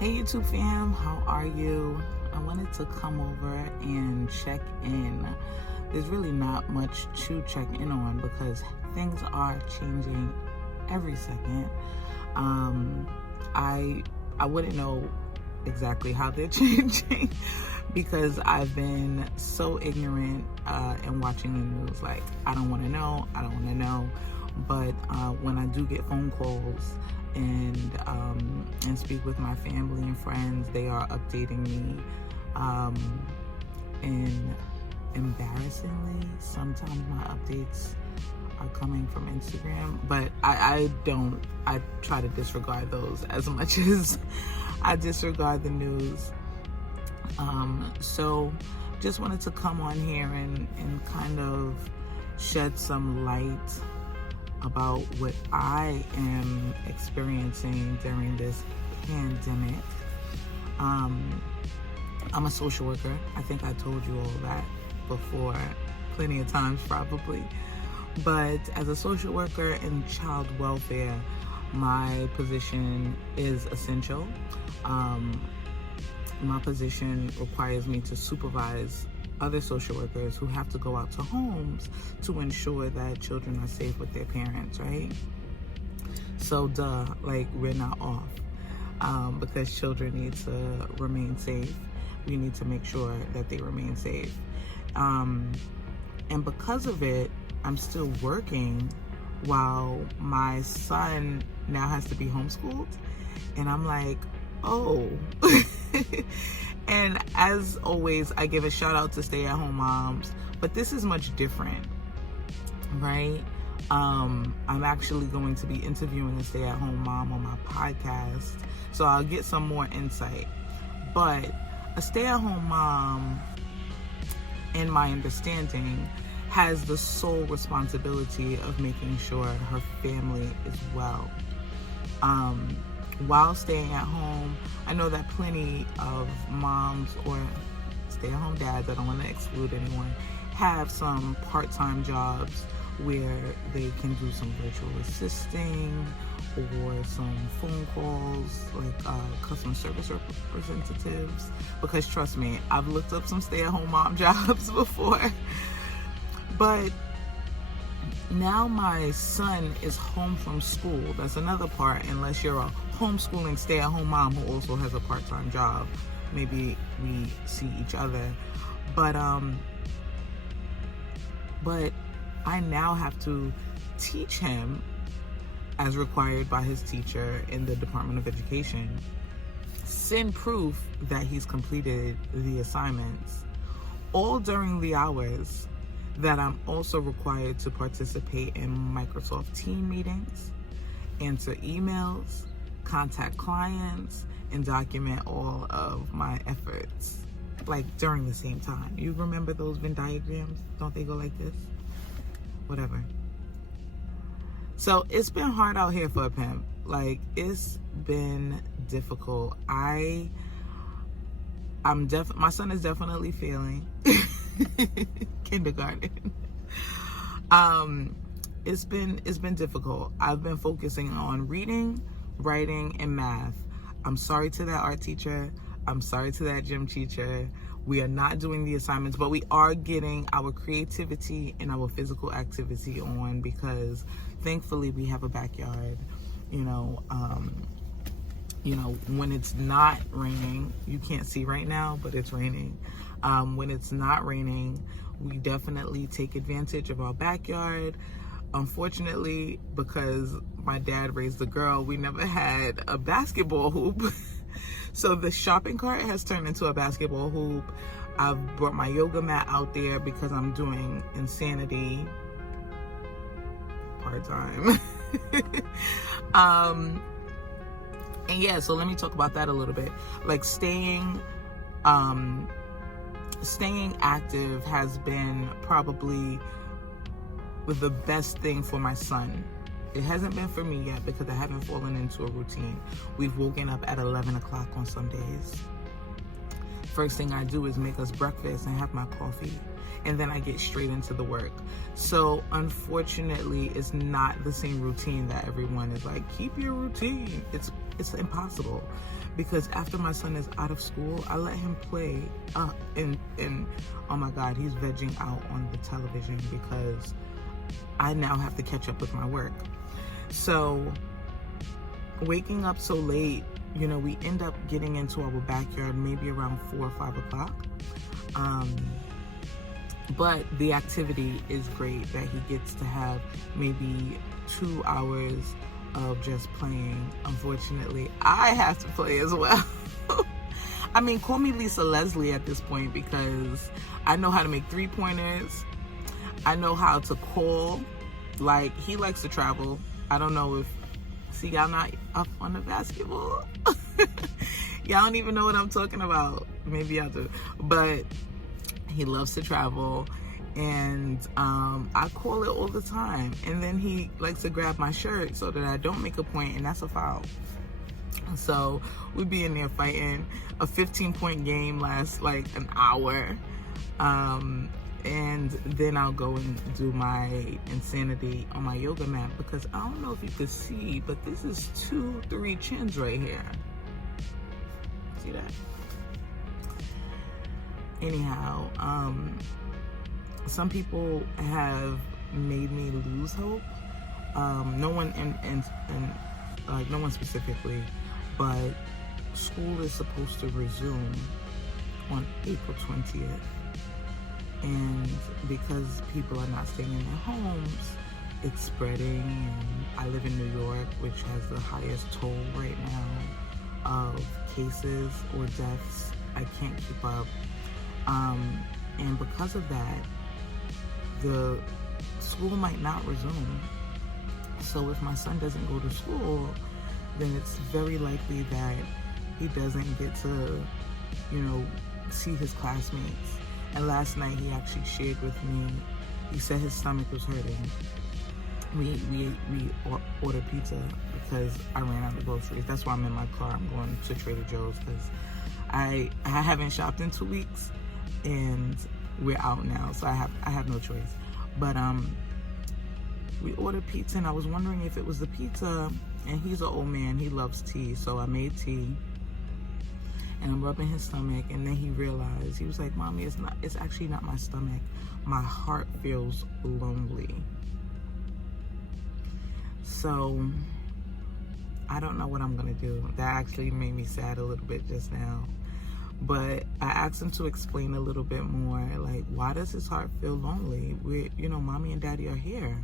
Hey YouTube fam, how are you? I wanted to come over and check in. There's really not much to check in on because things are changing every second. I wouldn't know exactly how they're changing because I've been so ignorant and watching the news. Like, I don't want to know. But when I do get phone calls and speak with my family and friends, they are updating me. And embarrassingly, sometimes my updates are coming from Instagram, but I try to disregard those as much as I disregard the news. So just wanted to come on here and kind of shed some light about what I am experiencing during this pandemic. I'm a social worker. I think I told you all that before, plenty of times probably. But as a social worker in child welfare, my position is essential. My position requires me to supervise other social workers who have to go out to homes to ensure that children are safe with their parents, right? So like, we're not off because children need to remain safe. We need to make sure that they remain safe. And because of it, I'm still working while my son now has to be homeschooled. And I'm like, oh. And as always, I give a shout out to stay-at-home moms, but this is much different, right? I'm actually going to be interviewing a stay-at-home mom on my podcast, so I'll get some more insight. But a stay-at-home mom, in my understanding, has the sole responsibility of making sure her family is well. While staying at home, I know that plenty of moms or stay-at-home dads, I don't want to exclude anyone, have some part-time jobs where they can do some virtual assisting or some phone calls, like customer service representatives. Because trust me, I've looked up some stay-at-home mom jobs before. But now my son is home from school. That's another part, unless you're a homeschooling stay-at-home mom who also has a part-time job. Maybe we see each other. But I now have to teach him, as required by his teacher in the Department of Education, send proof that he's completed the assignments, all during the hours that I'm also required to participate in Microsoft Teams meetings, answer emails, contact clients, and document all of my efforts, like during the same time. You remember those Venn diagrams? Don't they go like this? Whatever. So it's been hard out here for a pimp. Like, it's been difficult. My son is definitely failing kindergarten. It's been difficult. I've been focusing on reading, writing, and math. I'm sorry to that art teacher. I'm sorry to that gym teacher. We are not doing the assignments, but we are getting our creativity and our physical activity on, because thankfully we have a backyard. When it's not raining, you can't see right now, but it's raining. When it's not raining, we definitely take advantage of our backyard. Unfortunately, because my dad raised a girl, we never had a basketball hoop. So the shopping cart has turned into a basketball hoop. I've brought my yoga mat out there because I'm doing insanity part-time. And yeah, so let me talk about that a little bit. Like, staying active has been probably the best thing for my son. It hasn't been for me yet because I haven't fallen into a routine. We've woken up at 11 o'clock on some days. first thing I do is make us breakfast and have my coffee, and then I get straight into the work. So unfortunately, it's not the same routine that everyone is like, keep your routine. It's impossible, because after my son is out of school, I let him play and oh my God, he's vegging out on the television because I now have to catch up with my work. So waking up so late, you know, we end up getting into our backyard maybe around 4 or 5 o'clock. But the activity is great that he gets to have maybe 2 hours of just playing. Unfortunately, I have to play as well. I mean, call me Lisa Leslie at this point, because I know how to make 3-pointers. I know how to call. Like, he likes to travel. I don't know if, see, y'all not up on the basketball. Y'all don't even know what I'm talking about. Maybe y'all do. But he loves to travel, and I call it all the time. And then he likes to grab my shirt so that I don't make a point, and that's a foul. So we'd be in there fighting. A 15-point game lasts like an hour. And then I'll go and do my insanity on my yoga mat, because I don't know if you could see, but this is 2-3 chins right here. See that? Anyhow, some people have made me lose hope. No one no one specifically, but school is supposed to resume on April 20th. And because people are not staying in their homes, it's spreading. And I live in New York, which has the highest toll right now of cases or deaths. I can't keep up. And because of that, the school might not resume. So if my son doesn't go to school, then it's very likely that he doesn't get to, you know, see his classmates. And last night he actually shared with me, he said his stomach was hurting. We ordered pizza because I ran out of groceries. That's why I'm in my car. I'm going to Trader Joe's because I haven't shopped in 2 weeks, and we're out now, so I have no choice. But we ordered pizza, and I was wondering if it was the pizza. And he's an old man, he loves tea, so I made tea. And I'm rubbing his stomach, and then he realized, he was like, Mommy, it's actually not my stomach. My heart feels lonely. So I don't know what I'm gonna do. That actually made me sad a little bit just now. But I asked him to explain a little bit more, like, why does his heart feel lonely? You know, Mommy and Daddy are here.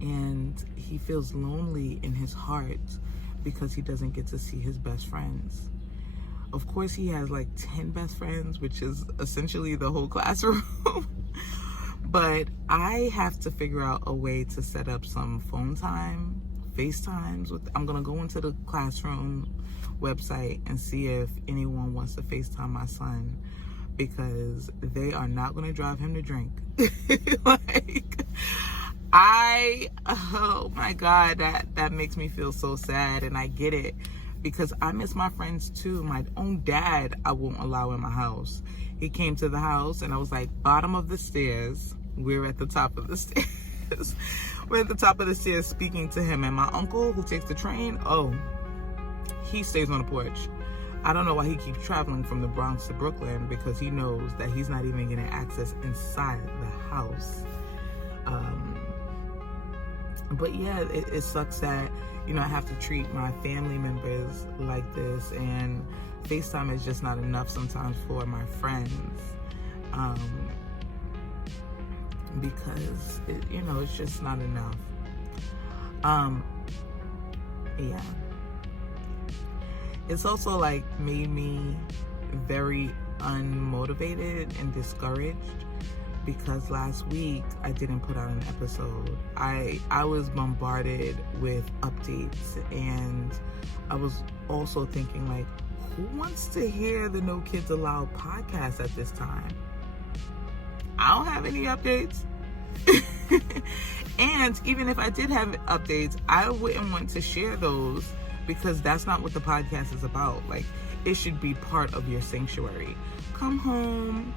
And he feels lonely in his heart because he doesn't get to see his best friends. Of course, he has like 10 best friends, which is essentially the whole classroom. But I have to figure out a way to set up some phone time, FaceTimes. I'm going to go into the classroom website and see if anyone wants to FaceTime my son, because they are not going to drive him to drink. Like, oh my God, that makes me feel so sad. And I get it, because I miss my friends too. My own dad, I won't allow in my house. He came to the house and I was like, bottom of the stairs. We're at the top of the stairs. We're at the top of the stairs speaking to him. And my uncle, who takes the train, he stays on the porch. I don't know why he keeps traveling from the Bronx to Brooklyn, because he knows that he's not even getting access inside the house. But yeah, it sucks that, you know, I have to treat my family members like this, and FaceTime is just not enough sometimes for my friends, because you know, it's just not enough. Yeah, it's also like made me very unmotivated and discouraged, because last week I didn't put out an episode. I was bombarded with updates, and I was also thinking, like, who wants to hear the No Kids Allowed podcast at this time? I don't have any updates. And even if I did have updates, I wouldn't want to share those, because that's not what the podcast is about. Like, it should be part of your sanctuary. Come home,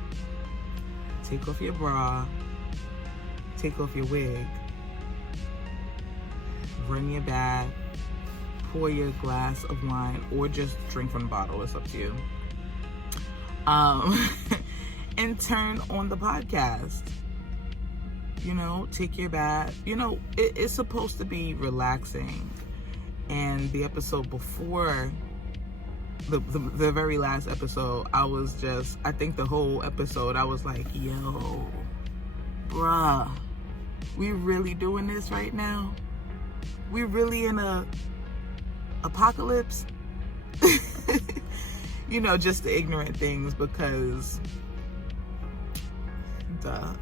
take off your bra, take off your wig, run your bath, pour your glass of wine, or just drink from the bottle, it's up to you. And turn on the podcast. You know, take your bath. You know, it's supposed to be relaxing. And the episode before, the very last episode, I think the whole episode, I was like, yo, bruh, we really doing this right now? We really in a apocalypse? You know, just the ignorant things, because duh.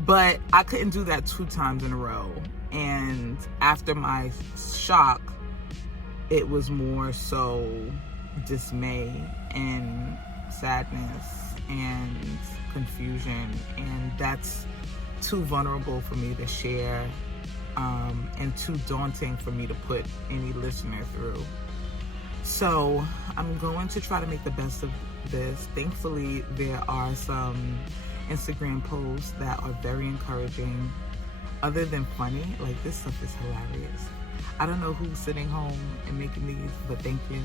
But I couldn't do that 2 times in a row. And after my shock, it was more so dismay and sadness and confusion. And that's too vulnerable for me to share, and too daunting for me to put any listener through. So I'm going to try to make the best of this. Thankfully, there are some Instagram posts that are very encouraging. Other than funny, like, this stuff is hilarious. I don't know who's sitting home and making these, but thank you.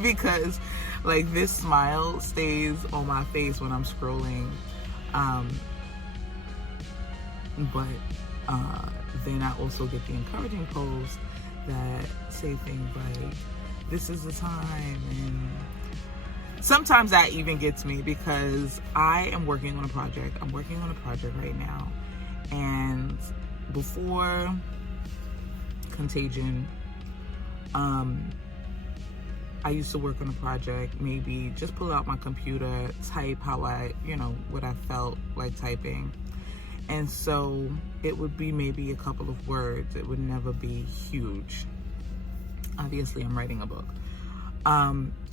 Because, like, this smile stays on my face when I'm scrolling. But then I also get the encouraging posts that say things like, this is the time. And sometimes that even gets me, because I am working on a project. I'm working on a project right now. And before Contagion, I used to work on a project, maybe just pull out my computer, type how what I felt like typing. And so it would be maybe a couple of words. It would never be huge. Obviously, I'm writing a book.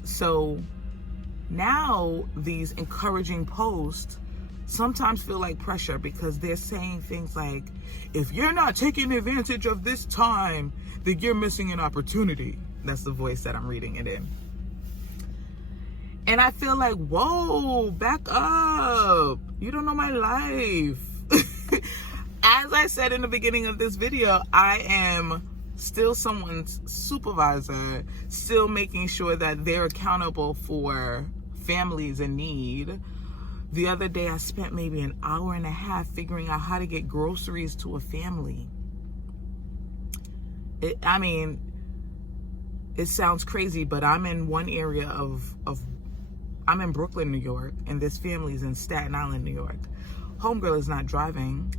So now these encouraging posts sometimes feel like pressure, because they're saying things like, if you're not taking advantage of this time, then you're missing an opportunity. That's the voice that I'm reading it in. And I feel like, whoa, back up. You don't know my life. As I said in the beginning of this video, I am still someone's supervisor, still making sure that they're accountable for families in need. The other day, I spent maybe an hour and a half figuring out how to get groceries to a family. It sounds crazy, but I'm in one area I'm in Brooklyn, New York, and this family's in Staten Island, New York. Homegirl is not driving.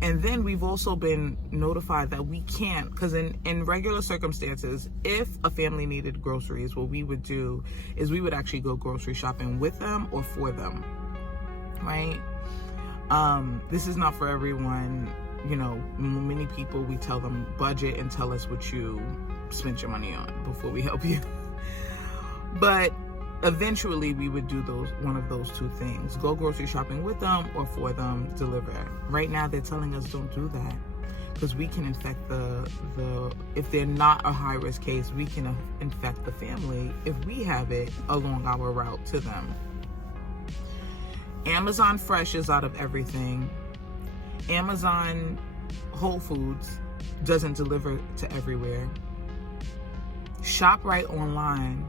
And then we've also been notified that we can't, because in regular circumstances, if a family needed groceries, what we would do is we would actually go grocery shopping with them or for them, right? This is not for everyone. You know, many people, we tell them budget and tell us what you spent your money on before we help you. But eventually we would do one of those 2 things: go grocery shopping with them or for them, deliver. Right now they're telling us don't do that, because we can infect if they're not a high risk case, we can infect the family if we have it along our route to them. Amazon Fresh is out of everything. Amazon Whole Foods doesn't deliver to everywhere. ShopRite online,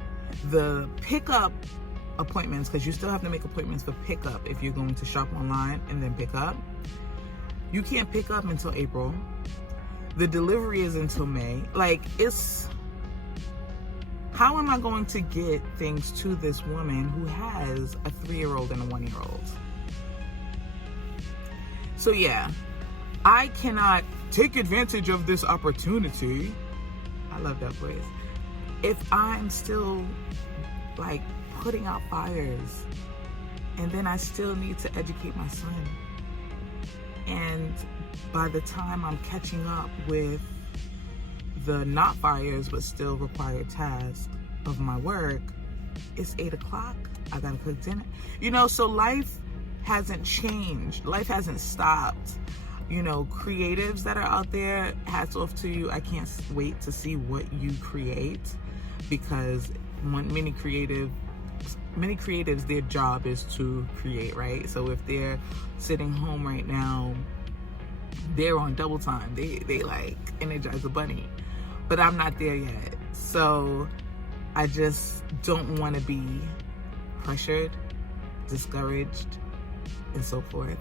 the pickup appointments, because you still have to make appointments for pickup if you're going to shop online and then pick up. You can't pick up until April. The delivery is until May. Like, how am I going to get things to this woman who has a 3-year-old and a 1-year-old? So yeah, I cannot take advantage of this opportunity. I love that voice. If I'm still like putting out fires, and then I still need to educate my son. And by the time I'm catching up with the not fires but still required task of my work, it's 8 o'clock. I gotta cook dinner. So life hasn't changed. Life hasn't stopped. Creatives that are out there, hats off to you. I can't wait to see what you create, because many creatives, their job is to create, right? So if they're sitting home right now, they're on double time. They like Energize the Bunny, but I'm not there yet. So I just don't want to be pressured, discouraged, and so forth.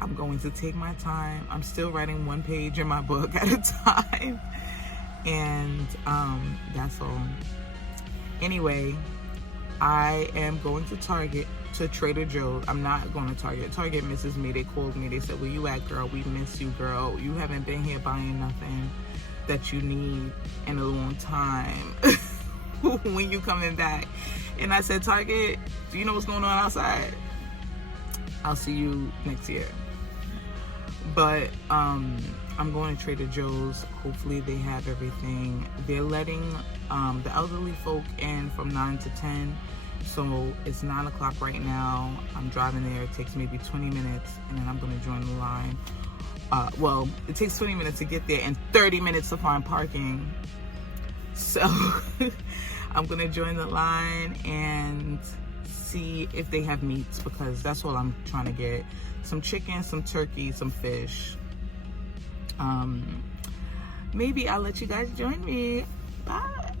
I'm going to take my time. I'm still writing 1 page in my book at a time. And that's all. Anyway, I am going to Trader Joe's. I'm not going to Target. Target misses me. They called me. They said, where you at, girl? We miss you, girl. You haven't been here buying nothing that you need in a long time. When you coming back? And I said, Target, do you know what's going on outside? I'll see you next year. But I'm going to Trader Joe's. Hopefully they have everything. They're letting the elderly folk in from 9 to 10. So it's 9 o'clock right now. I'm driving there. It takes maybe 20 minutes, and then I'm going to join the line. Well, it takes 20 minutes to get there and 30 minutes to find parking. So I'm going to join the line and see if they have meats, because that's all I'm trying to get. Some chicken, some turkey, some fish. Maybe I'll let you guys join me. Bye.